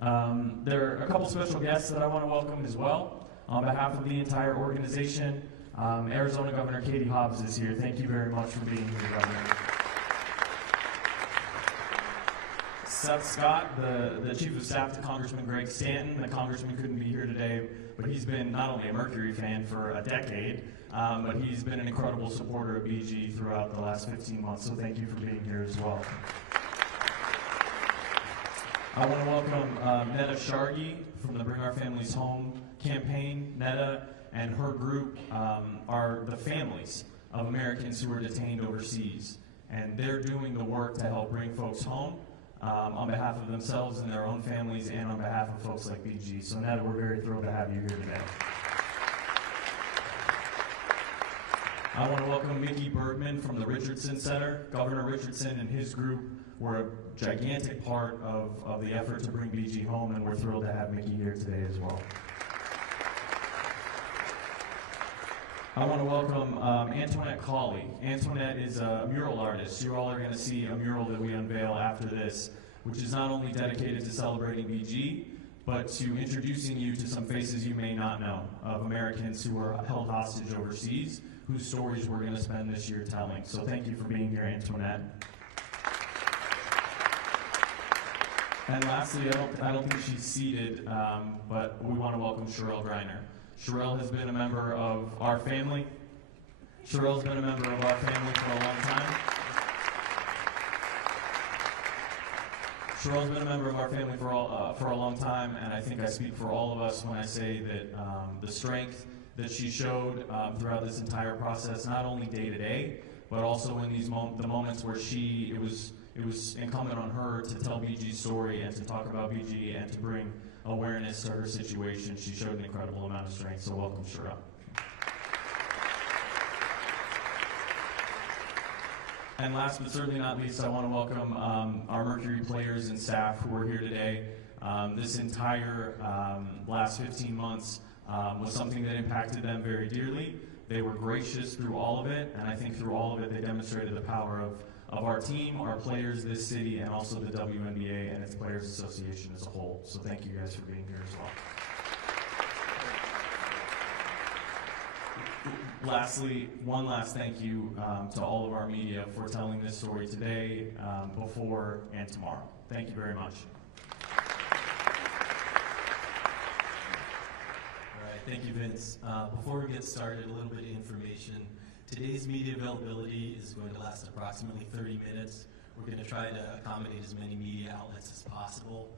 There are a couple special guests that I want to welcome as well. On behalf of the entire organization, Arizona Governor Katie Hobbs is here. Thank you very much for being here, Governor. Seth Scott, the Chief of Staff to Congressman Greg Stanton. The Congressman couldn't be here today, but he's been not only a Mercury fan for a decade, but he's been an incredible supporter of BG throughout the last 15 months, so thank you for being here as well. I want to welcome Netta Shargi from the Bring Our Families Home campaign. Netta and her group are the families of Americans who are detained overseas, and they're doing the work to help bring folks home on behalf of themselves and their own families and on behalf of folks like BG. So Netta, we're very thrilled to have you here today. I want to welcome Mickey Bergman from the Richardson Center. Governor Richardson and his group were a gigantic part of the effort to bring BG home, and we're thrilled to have Mickey here today as well. I want to welcome Antoinette Cawley. Antoinette is a mural artist. You all are going to see a mural that we unveil after this, which is not only dedicated to celebrating BG, but to introducing you to some faces you may not know of Americans who are held hostage overseas, whose stories we're going to spend this year telling. So thank you for being here, Antoinette. And lastly, I don't think she's seated, but we want to welcome Sherelle Griner. Sherelle has been a member of our family. Sherelle's been a member of our family for a long time. Sherelle's been a member of our family for a long time, and I think I speak for all of us when I say that the strength that she showed throughout this entire process, not only day to day, but also in these the moments where it was incumbent on her to tell BG's story and to talk about BG and to bring awareness to her situation. She showed an incredible amount of strength, so welcome, Sherelle. And last but certainly not least, I want to welcome our Mercury players and staff who are here today. This entire last 15 months was something that impacted them very dearly. They were gracious through all of it, and I think through all of it, they demonstrated the power of our team, our players, this city, and also the WNBA and its Players Association as a whole. So thank you guys for being here as well. Lastly, one last thank you to all of our media for telling this story today, before, and tomorrow. Thank you very much. Thank you, Vince. Before we get started, a little bit of information. Today's media availability is going to last approximately 30 minutes. We're going to try to accommodate as many media outlets as possible.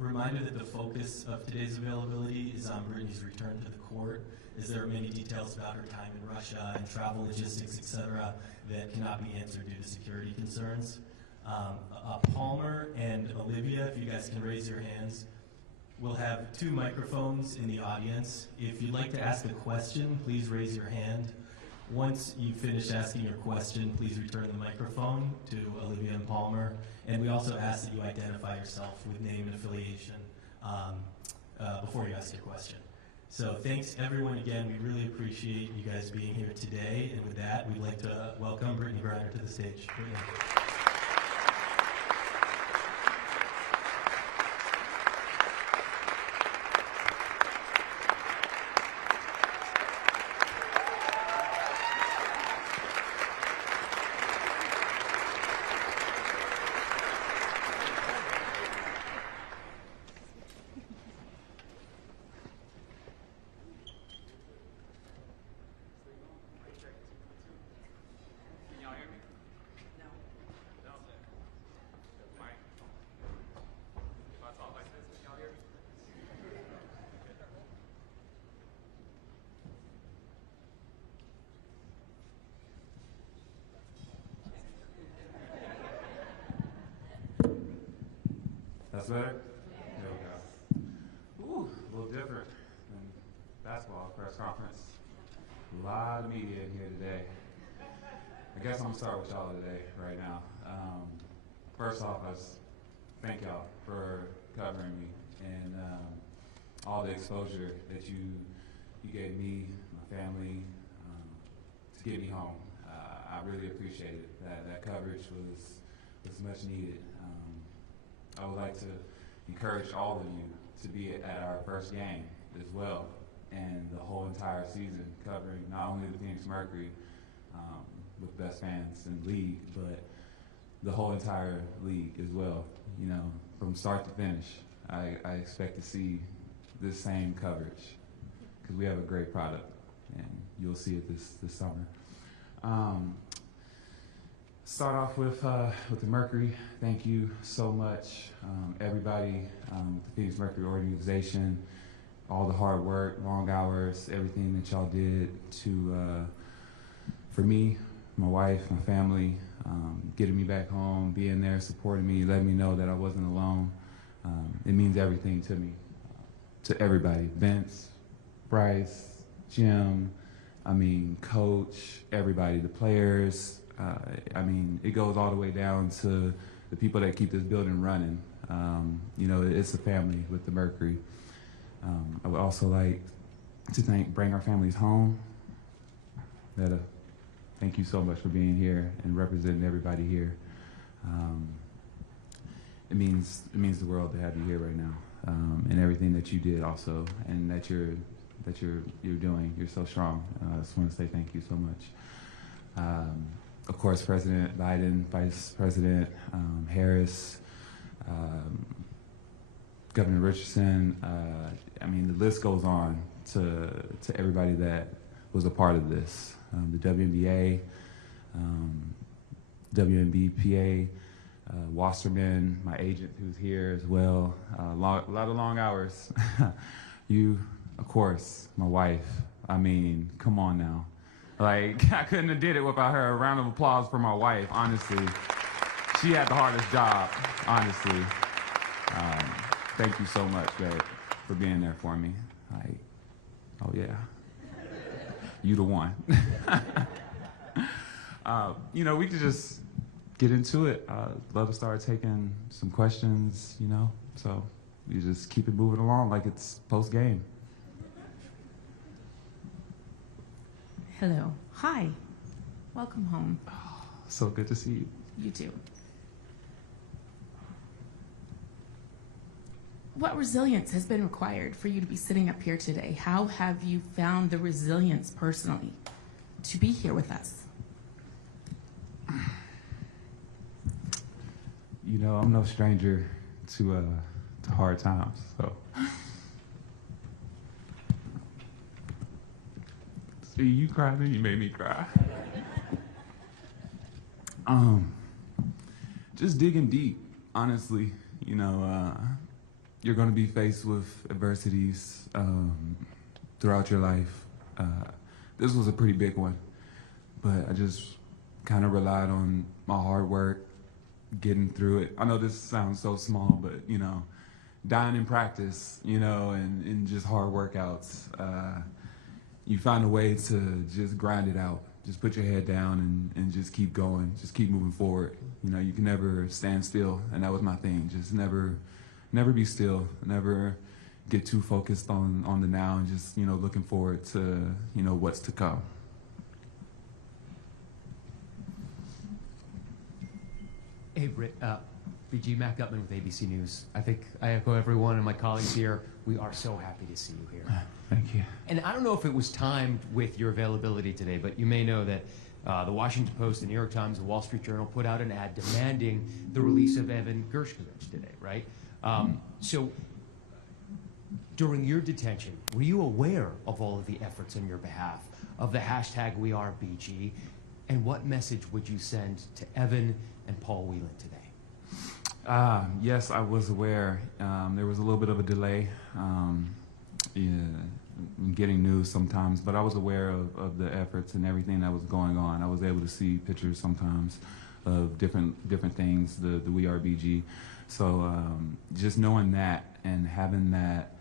A reminder that the focus of today's availability is on Britney's return to the court, as there are many details about her time in Russia and travel logistics, etc., that cannot be answered due to security concerns. Palmer and Olivia, if you guys can raise your hands. We'll have 2 microphones in the audience. If you'd like to ask a question, please raise your hand. Once you finish asking your question, please return the microphone to Olivia and Palmer. And we also ask that you identify yourself with name and affiliation before you ask your question. So thanks everyone again. We really appreciate you guys being here today. And with that, we'd like to welcome Britney Griner to the stage. Britney. That's better? There we go. Ooh, a little different than basketball press conference. A lot of media in here today. I guess I'm gonna start with y'all today, right now. First off, I just thank y'all for covering me and all the exposure that you gave me, my family, to get me home. I really appreciate it. That coverage was much needed. I would like to encourage all of you to be at our first game as well, and the whole entire season, covering not only the Phoenix Mercury with best fans in the league, but the whole entire league as well. You know, from start to finish, I expect to see this same coverage because we have a great product, and you'll see it this summer. Start off with the Mercury. Thank you so much, everybody, the Phoenix Mercury organization, all the hard work, long hours, everything that y'all did to for me, my wife, my family, getting me back home, being there, supporting me, letting me know that I wasn't alone. It means everything to me, to everybody. Vince, Bryce, Jim, I mean, Coach, everybody, the players. I mean, it goes all the way down to the people that keep this building running. You know, it's a family with the Mercury. I would also like to bring our families home. Netta, thank you so much for being here and representing everybody here. It means the world to have you here right now, and everything that you did also, and that you're doing. You're so strong. I just want to say thank you so much. Of course, President Biden, Vice President Harris, Governor Richardson. I mean, the list goes on to everybody that was a part of this. The WNBA, WNBPA, Wasserman, my agent who's here as well. A lot of long hours. You, of course, my wife. I mean, come on now. Like, I couldn't have did it without her. A round of applause for my wife, honestly. She had the hardest job, honestly. Thank you so much, babe, for being there for me. Like, oh yeah. You the one. You know, we could just get into it. Love to start taking some questions, you know. So we just keep it moving along like it's post-game. Hello. Hi. Welcome home. Oh, so good to see you. You too. What resilience has been required for you to be sitting up here today? How have you found the resilience personally to be here with us? You know, I'm no stranger to hard times, so. See, you cried and you made me cry. Just digging deep, honestly. You know, you're going to be faced with adversities throughout your life. This was a pretty big one, but I just kind of relied on my hard work, getting through it. I know this sounds so small, but, you know, dying in practice, you know, and just hard workouts. You find a way to just grind it out. Just put your head down and just keep going. Just keep moving forward. You know, you can never stand still, and that was my thing. Just never be still. Never get too focused on the now, and just, you know, looking forward to, you know, what's to come. Hey, Britt, BG, Matt Gutman with ABC News. I think I echo everyone and my colleagues here. We are so happy to see you here. Thank you. And I don't know if it was timed with your availability today, but you may know that the Washington Post, the New York Times, the Wall Street Journal put out an ad demanding the release of Evan Gershkovich today, right? So during your detention, were you aware of all of the efforts on your behalf, of the hashtag WeAreBG, and what message would you send to Evan and Paul Whelan today? Yes, I was aware. There was a little bit of a delay in getting news sometimes, but I was aware of the efforts and everything that was going on. I was able to see pictures sometimes of different things, the WeAreBG. So just knowing that and having that,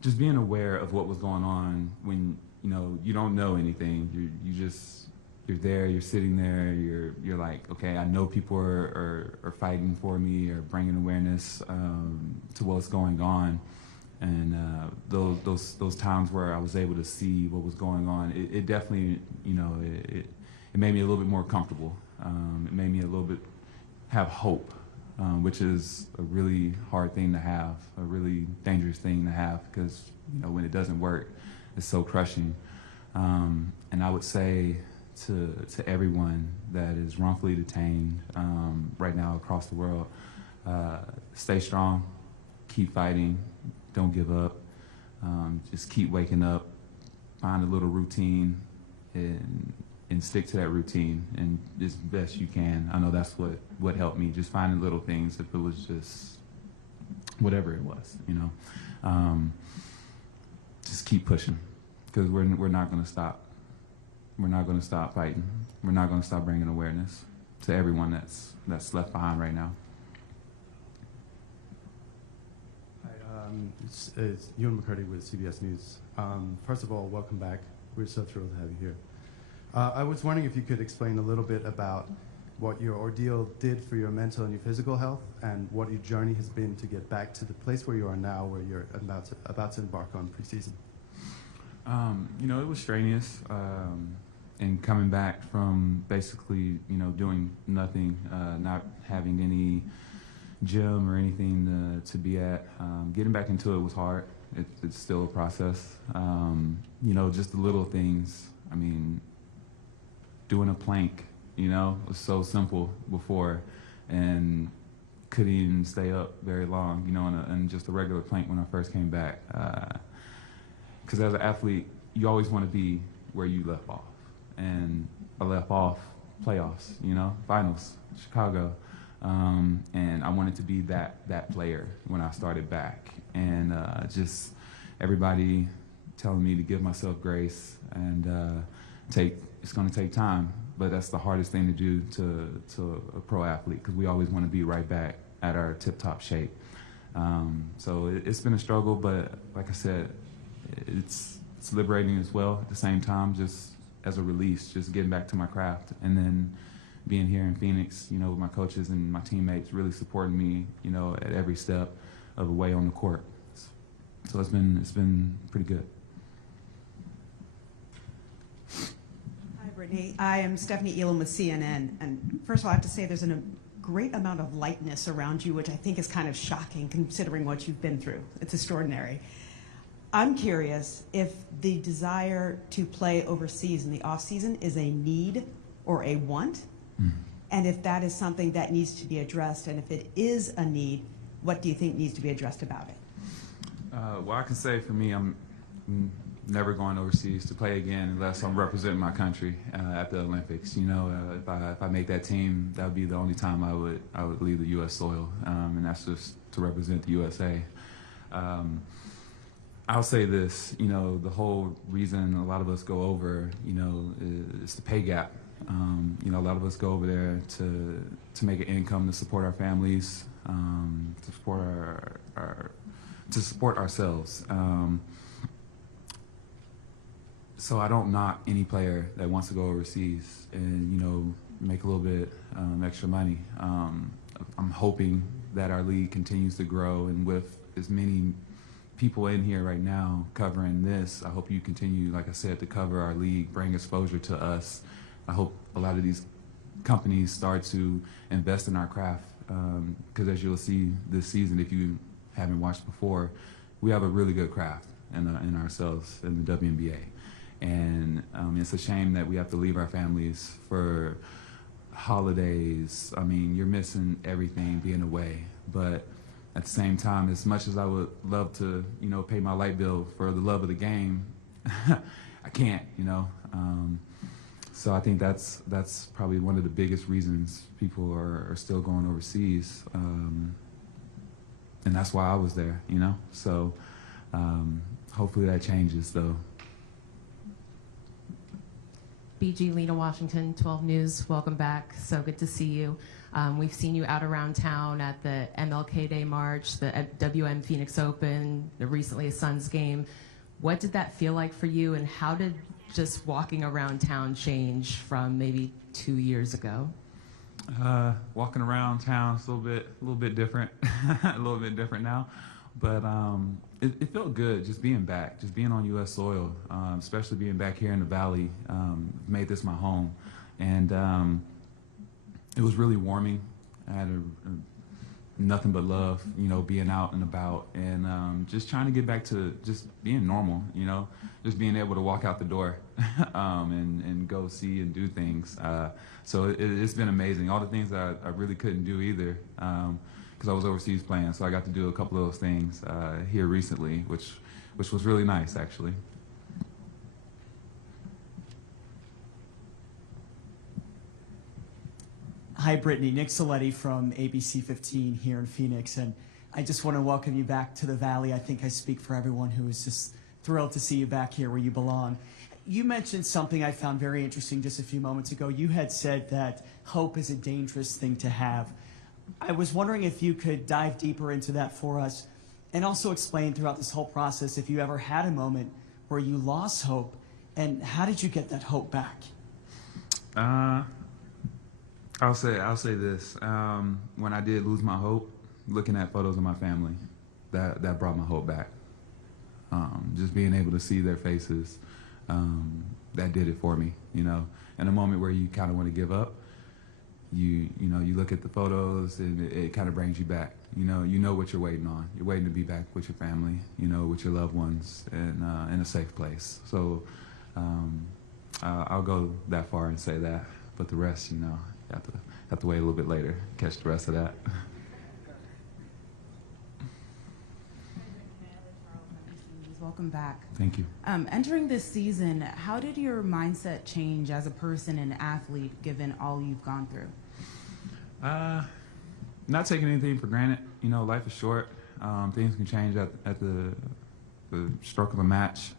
just being aware of what was going on when, you know, you don't know anything. You're there, you're sitting there, you're like, okay, I know people are fighting for me or bringing awareness to what's going on. And those times where I was able to see what was going on, it definitely, you know, it made me a little bit more comfortable. It made me a little bit have hope which is a really hard thing to have, a really dangerous thing to have, because when it doesn't work, it's so crushing. And I would say to everyone that is wrongfully detained right now across the world, stay strong, keep fighting, don't give up, just keep waking up, find a little routine, and stick to that routine and as best you can. I know that's what helped me, just finding little things, if it was just whatever it was, just keep pushing, because we're not going to stop. We're not going to stop fighting. We're not going to stop bringing awareness to everyone that's left behind right now. Hi, it's Ewan McCurdy with CBS News. First of all, welcome back. We're so thrilled to have you here. I was wondering if you could explain a little bit about what your ordeal did for your mental and your physical health, and what your journey has been to get back to the place where you are now, where you're about to embark on preseason. It was strenuous, and coming back from basically, doing nothing, not having any gym or anything to be at. Getting back into it was hard. It's still a process. Just the little things. I mean, doing a plank, was so simple before, and couldn't even stay up very long, in just a regular plank when I first came back. Because as an athlete, you always want to be where you left off. And I left off playoffs, finals, Chicago. And I wanted to be that player when I started back. And just everybody telling me to give myself grace and it's going to take time. But that's the hardest thing to do to a pro athlete, because we always want to be right back at our tip-top shape. So it's been a struggle, but like I said, it's liberating as well at the same time, just as a release, just getting back to my craft. And then being here in Phoenix, with my coaches and my teammates really supporting me, at every step of the way on the court. So it's been pretty good. Hi, Brittany. I am Stephanie Elam with CNN. And first of all, I have to say there's a great amount of lightness around you, which I think is kind of shocking considering what you've been through. It's extraordinary. I'm curious if the desire to play overseas in the off-season is a need or a want, and if that is something that needs to be addressed, and if it is a need, what do you think needs to be addressed about it? Well, I can say for me, I'm never going overseas to play again unless I'm representing my country at the Olympics. If I make that team, that would be the only time I would leave the U.S. soil, and that's just to represent the USA. I'll say this, the whole reason a lot of us go over, is the pay gap. A lot of us go over there to make an income to support our families, to support ourselves. So I don't knock any player that wants to go overseas and make a little bit extra money. I'm hoping that our league continues to grow, and with as many people in here right now covering this, I hope you continue, like I said, to cover our league, bring exposure to us. I hope a lot of these companies start to invest in our craft, because as you'll see this season, if you haven't watched before, we have a really good craft in ourselves in the WNBA. And it's a shame that we have to leave our families for holidays. I mean, you're missing everything being away. But at the same time, as much as I would love to, pay my light bill for the love of the game, I can't, So I think that's probably one of the biggest reasons people are still going overseas. And that's why I was there, So hopefully that changes, though. BG, Lena Washington, 12 News. Welcome back. So good to see you. We've seen you out around town at the MLK Day March, the WM Phoenix Open, recently a Suns game. What did that feel like for you, and how did just walking around town change from maybe 2 years ago? Walking around town is a little bit different, a little bit different now. But it felt good just being back, just being on U.S. soil, especially being back here in the Valley. Made this my home. And it was really warming. I had a nothing but love, you know, being out and about, and just trying to get back to just being normal, you know, just being able to walk out the door and go see and do things. So it's been amazing. All the things that I really couldn't do either because I was overseas playing. So I got to do a couple of those things here recently, which was really nice, actually. Hi, Brittany. Nick Soletti from ABC 15 here in Phoenix, and I just want to welcome you back to the Valley. I think I speak for everyone who is just thrilled to see you back here where you belong. You mentioned something I found very interesting just a few moments ago. You had said that hope is a dangerous thing to have. I was wondering if you could dive deeper into that for us and also explain throughout this whole process if you ever had a moment where you lost hope, and how did you get that hope back? I'll say this. When I did lose my hope, looking at photos of my family, that brought my hope back. Just being able to see their faces, that did it for me. You know, in a moment where you kind of want to give up, you look at the photos and it kind of brings you back. You know what you're waiting on. You're waiting to be back with your family, you know, with your loved ones, and in a safe place. So I'll go that far and say that. But the rest, you know, have to wait a little bit later, catch the rest of that. Welcome back. Thank you. Entering this season, how did your mindset change as a person and athlete given all you've gone through? Not taking anything for granted. You know, life is short. Things can change at the stroke of a match.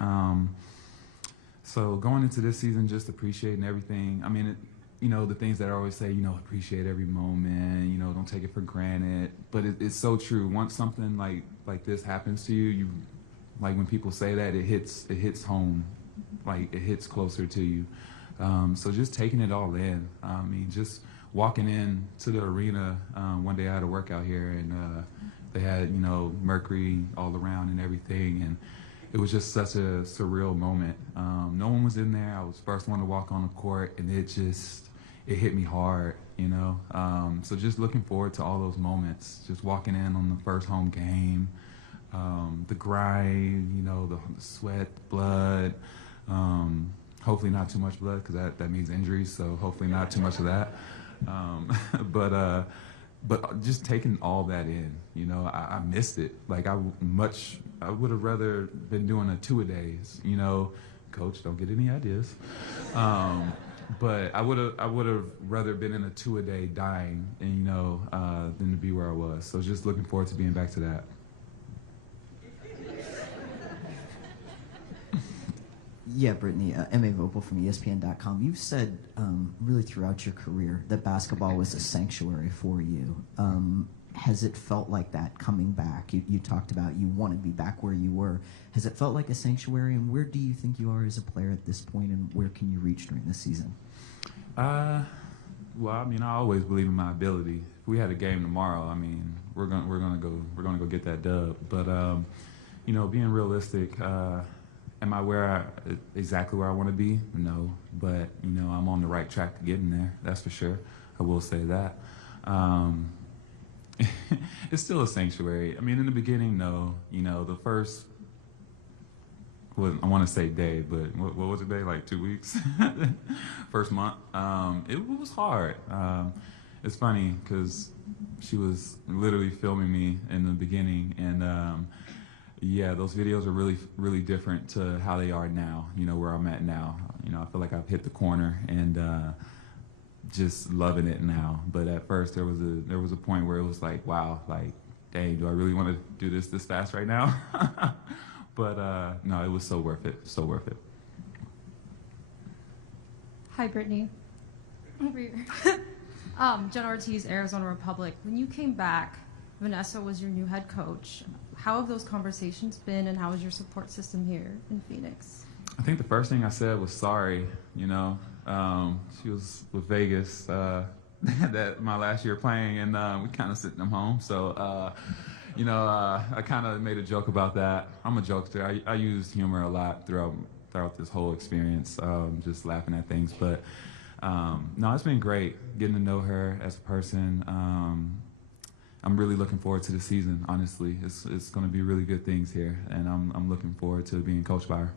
So going into this season, just appreciating everything. I mean, you know, the things that I always say, you know, appreciate every moment, you know, don't take it for granted. But it's so true. Once something like this happens to you, like when people say that, it hits home, like it hits closer to you. So just taking it all in. I mean, just walking in to the arena, one day I had a workout here, and they had, you know, mercury all around and everything, and it was just such a surreal moment. No one was in there. I was the first one to walk on the court, and it hit me hard, you know. So just looking forward to all those moments, just walking in on the first home game, the grind, you know, the sweat, blood, hopefully not too much blood, because that means injuries, so hopefully not too much of that. But just taking all that in, you know, I missed it. Like I would have rather been doing a 2-a-days, you know. Coach, don't get any ideas. But I would have rather been in a 2-a-day dying, and you know, than to be where I was. So just looking forward to being back to that. Yeah, Brittany, M.A. Vopel from ESPN.com. You've said really throughout your career that basketball was a sanctuary for you. Has it felt like that coming back? You talked about you want to be back where you were. Has it felt like a sanctuary, and where do you think you are as a player at this point, and where can you reach during the season? Well, I mean, I always believe in my ability. If we had a game tomorrow, I mean, we're gonna go get that dub. But you know, being realistic, am I exactly where I want to be? No, but you know, I'm on the right track to getting there. That's for sure. I will say that. It's still a sanctuary. I mean, in the beginning, no. You know, the first, I want to say day, but what was it, day? Like 2 weeks? First month. It was hard. It's funny because she was literally filming me in the beginning, and yeah, those videos are really, really different to how they are now, you know, where I'm at now. You know, I feel like I've hit the corner, and just loving it now. But at first there was a point where it was like, wow, like, dang, do I really want to do this fast right now? But no, it was so worth it, so worth it. Hi, Brittany. Over here. Jen Ortiz, Arizona Republic. When you came back, Vanessa was your new head coach. How have those conversations been, and how is your support system here in Phoenix? I think the first thing I said was sorry, you know. She was with Vegas that my last year playing, and we kind of sent them home. So, you know, I kind of made a joke about that. I'm a jokester. I used humor a lot throughout this whole experience, just laughing at things. But no, it's been great getting to know her as a person. I'm really looking forward to the season. Honestly, it's going to be really good things here, and I'm looking forward to being coached by her.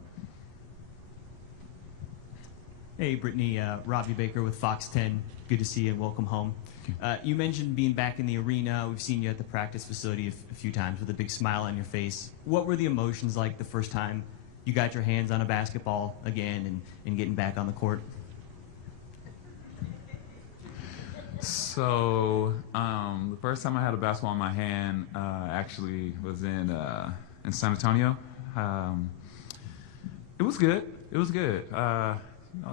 Hey, Brittany, Robbie Baker with Fox 10. Good to see you and welcome home. You mentioned being back in the arena. We've seen you at the practice facility a few times with a big smile on your face. What were the emotions like the first time you got your hands on a basketball again and getting back on the court? So the first time I had a basketball in my hand actually was in San Antonio. It was good. It was good. I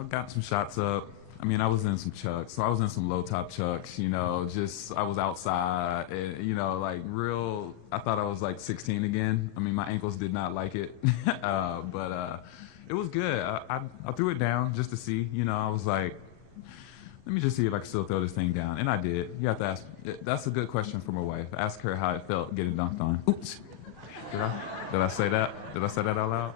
got some shots up. I mean, I was in some chucks. So I was in some low-top chucks, you know, just I was outside and, you know, like real, I thought I was like 16 again. I mean, my ankles did not like it, but it was good. I threw it down just to see, you know, I was like, let me just see if I can still throw this thing down. And I did. You have to ask, that's a good question for my wife. Ask her how it felt getting dunked on. Oops. Did I say that? Did I say that out loud?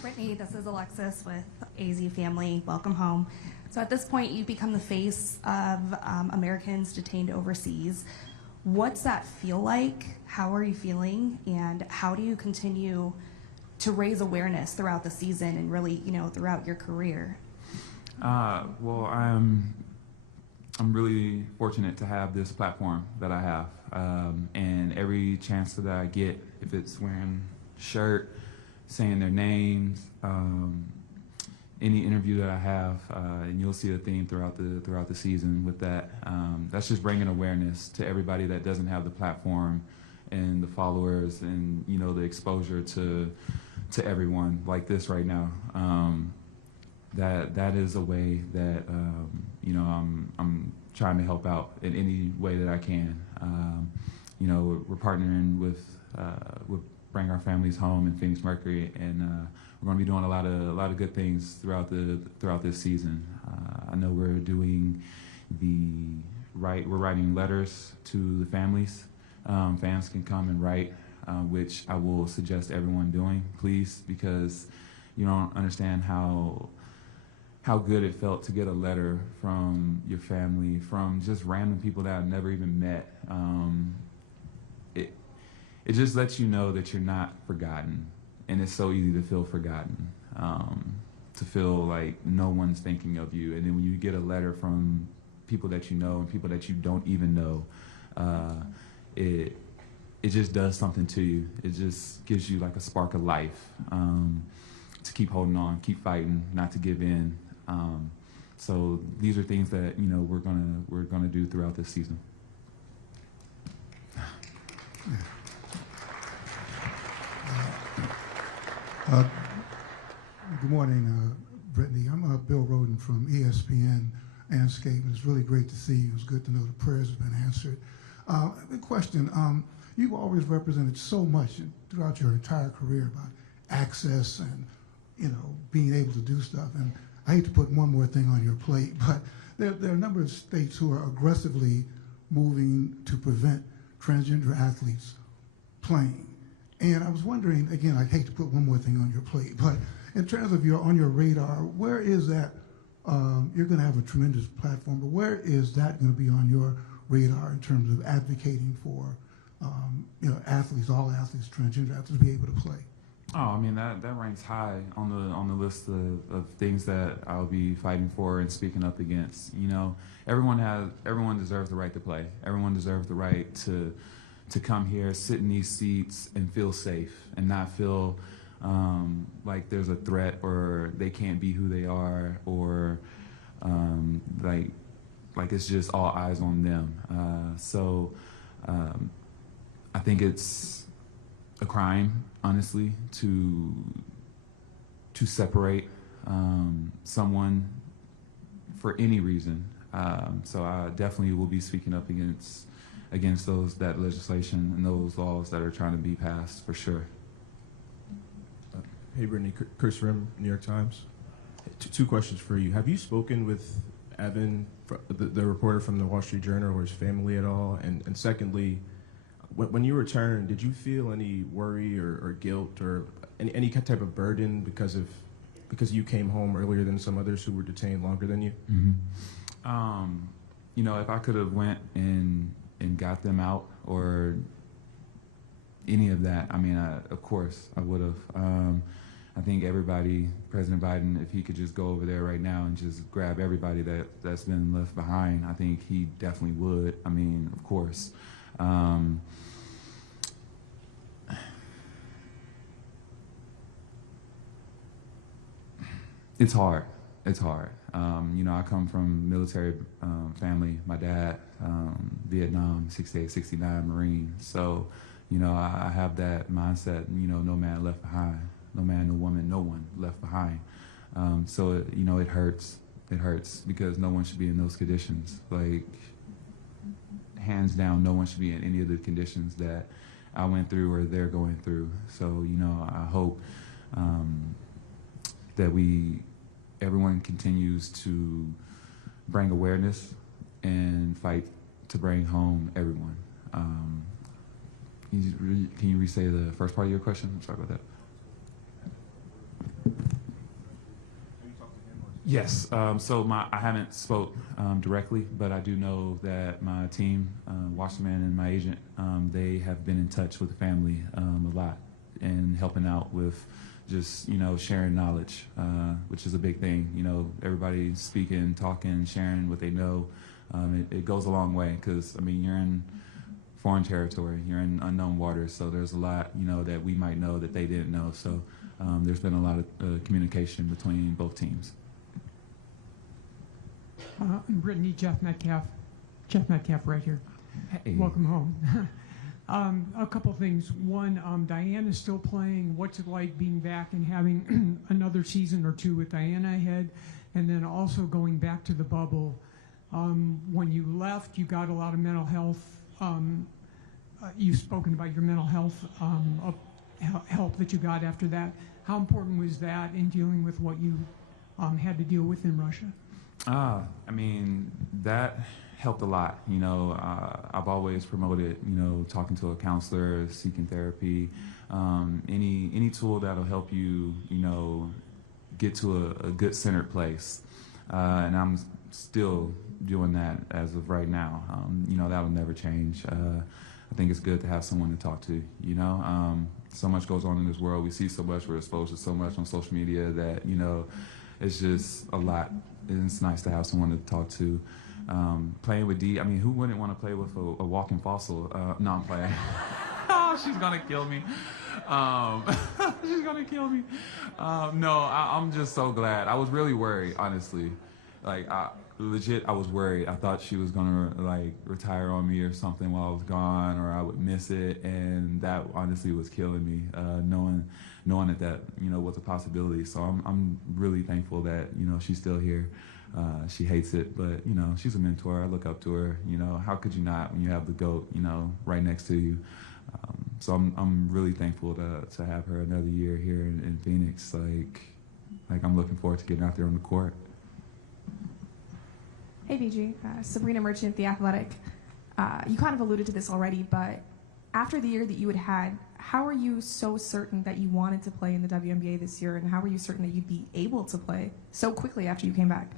Brittany, this is Alexis with AZ Family. Welcome home. So at this point, you've become the face of Americans detained overseas. What's that feel like? How are you feeling? And how do you continue to raise awareness throughout the season and really, you know, throughout your career? Well, I'm really fortunate to have this platform that I have, and every chance that I get, if it's wearing a shirt, saying their names, any interview that I have, and you'll see a theme throughout the season with that. That's just bringing awareness to everybody that doesn't have the platform and the followers and, you know, the exposure to everyone like this right now. That is a way that you know, I'm trying to help out in any way that I can. You know, we're partnering with Bring Our Families Home in Phoenix Mercury, and we're going to be doing a lot of good things throughout this season. I know we're doing we're writing letters to the families. Fans can come and write, which I will suggest everyone doing, please, because you don't understand how good it felt to get a letter from your family, from just random people that I've never even met. It just lets you know that you're not forgotten, and it's so easy to feel forgotten, to feel like no one's thinking of you. And then when you get a letter from people that you know and people that you don't even know, it just does something to you. It just gives you like a spark of life, to keep holding on, keep fighting, not to give in. So these are things that, you know, we're gonna do throughout this season. Good morning, Brittany. I'm Bill Roden from ESPN Anscape, and it's really great to see you. It's good to know the prayers have been answered. The question, you've always represented so much throughout your entire career about access and, you know, being able to do stuff. And I hate to put one more thing on your plate, but there are a number of states who are aggressively moving to prevent transgender athletes playing. And I was wondering, again, I hate to put one more thing on your plate, but in terms of on your radar, where is that? You're going to have a tremendous platform, but where is that going to be on your radar in terms of advocating for, you know, athletes, all athletes, transgender athletes, to be able to play? Oh, I mean, that ranks high on the list of things that I'll be fighting for and speaking up against. You know, everyone deserves the right to play. Everyone deserves the right to come here, sit in these seats, and feel safe, and not feel like there's a threat or they can't be who they are, or like it's just all eyes on them. So I think it's a crime, honestly, to separate someone for any reason. So I definitely will be speaking up against that legislation and those laws that are trying to be passed, for sure. Hey, Brittany, Chris Rim, New York Times. Two questions for you. Have you spoken with Evan, the reporter from the Wall Street Journal, or his family at all? And secondly, when you returned, did you feel any worry or guilt or any type of burden because you came home earlier than some others who were detained longer than you? Mm-hmm. you know, if I could have went and got them out or any of that, I mean, of course I would have. I think everybody, President Biden, if he could just go over there right now and just grab everybody that's been left behind, I think he definitely would. I mean, of course. It's hard. It's hard. You know, I come from military family. My dad, Vietnam, 68, 69 Marine. So, you know, I have that mindset, you know, no man left behind. No man, no woman, no one left behind. So, you know, it hurts. It hurts because no one should be in those conditions. Like, hands down, no one should be in any of the conditions that I went through or they're going through. So, you know, I hope that everyone continues to bring awareness and fight to bring home everyone. Can you re-say the first part of your question? I'm sorry about that. Yes. So I haven't spoke directly, but I do know that my team, Washington and my agent, they have been in touch with the family a lot and helping out with just, you know, sharing knowledge, which is a big thing. You know, everybody speaking, talking, sharing what they know. It goes a long way because, I mean, you're in foreign territory, you're in unknown waters, so there's a lot, you know, that we might know that they didn't know. So there's been a lot of communication between both teams. Brittany, Jeff Metcalf right here. Hey. Welcome home. A couple things. One, Diana is still playing. What's it like being back and having another season or two with Diana ahead? And then also going back to the bubble. When you left, you got a lot of mental health. You've spoken about your mental health help that you got after that. How important was that in dealing with what you had to deal with in Russia? I mean, that helped a lot. You know, I've always promoted, you know, talking to a counselor, seeking therapy, any tool that'll help you, you know, get to a good centered place. And I'm still doing that as of right now. You know, that'll never change. I think it's good to have someone to talk to, you know. So much goes on in this world. We see so much, we're exposed to so much on social media that, you know, it's just a lot. It's nice to have someone to talk to. Playing with Dee, I mean, who wouldn't want to play with a walking fossil? No, I'm playing. She's gonna kill me. She's gonna kill me. No, I'm just so glad. I was really worried, honestly. Like, legit, I was worried. I thought she was gonna like retire on me or something while I was gone, or I would miss it, and that honestly was killing me. Knowing that you know was a possibility. So I'm really thankful that you know she's still here. She hates it, but you know she's a mentor. I look up to her. You know, how could you not when you have the GOAT, you know, right next to you? So I'm really thankful to have her another year here in Phoenix. Like I'm looking forward to getting out there on the court. Hey, BG. Sabrina Merchant, The Athletic. You kind of alluded to this already, but after the year that you had, how are you so certain that you wanted to play in the WNBA this year, and how were you certain that you'd be able to play so quickly after you came back?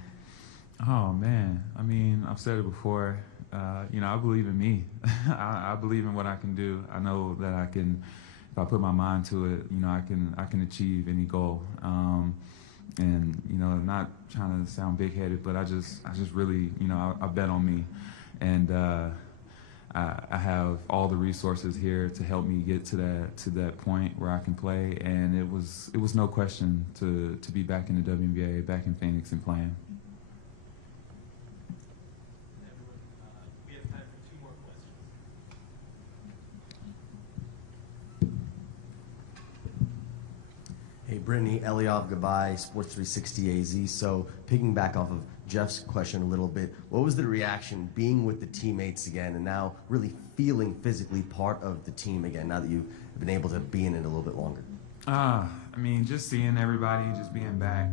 Oh, man. I mean, I've said it before. You know, I believe in me. I believe in what I can do. I know that I can, if I put my mind to it, you know, I can achieve any goal. And, you know, not trying to sound big-headed, but I just really, you know, I bet on me. And I have all the resources here to help me get to that point where I can play. And it was no question to be back in the WNBA, back in Phoenix and playing. We have time for 2 more questions. Hey, Brittany, Eliav Gabay, Sports 360 AZ. So, picking back off of Jeff's question a little bit, what was the reaction being with the teammates again and now really feeling physically part of the team again now that you've been able to be in it a little bit longer? I mean, just seeing everybody, just being back.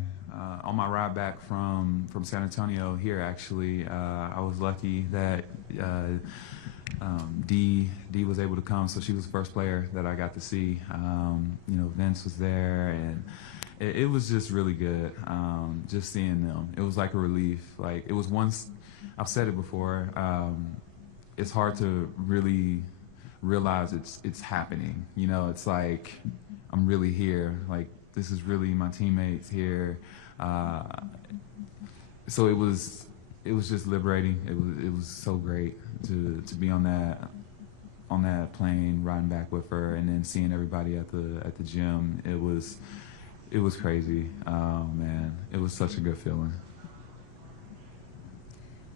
On my ride back from San Antonio here, actually, I was lucky that Dee was able to come, so she was the first player that I got to see. You know, Vince was there, and it was just really good, just seeing them. It was like a relief. Like, it was I've said it before. It's hard to really realize it's happening. You know, it's like I'm really here. Like this is really my teammates here. So it was just liberating. It was so great to be on that plane, riding back with her, and then seeing everybody at the gym. It was crazy. Man, it was such a good feeling.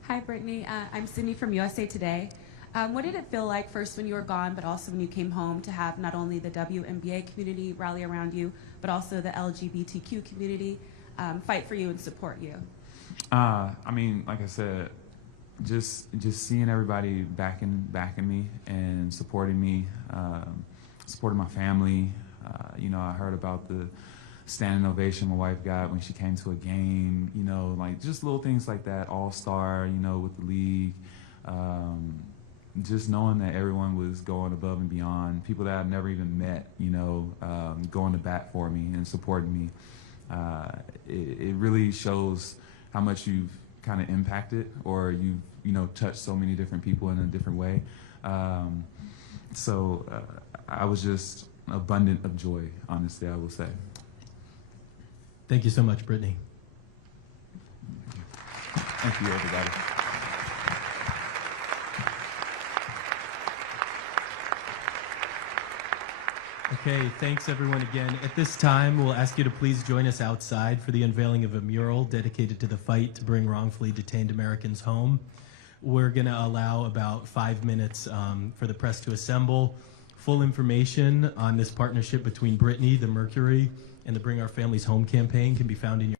Hi, Brittany. I'm Cindy from USA Today. What did it feel like first when you were gone, but also when you came home, to have not only the WNBA community rally around you, but also the LGBTQ community fight for you and support you? I mean, like I said, just seeing everybody backing me and supporting me, supporting my family. You know, I heard about the standing ovation my wife got when she came to a game. You know, like just little things like that. All-star, you know, with the league. Just knowing that everyone was going above and beyond, people that I've never even met, you know, going to bat for me and supporting me. It really shows how much you've kind of impacted, or you've, you know, touched so many different people in a different way. So I was just abundant of joy, honestly, I will say. Thank you so much, Brittany. Thank you, everybody. Okay, thanks everyone again. At this time, we'll ask you to please join us outside for the unveiling of a mural dedicated to the fight to bring wrongfully detained Americans home. We're going to allow about 5 minutes for the press to assemble. Full information on this partnership between Brittany, the Mercury, and the Bring Our Families Home campaign can be found in your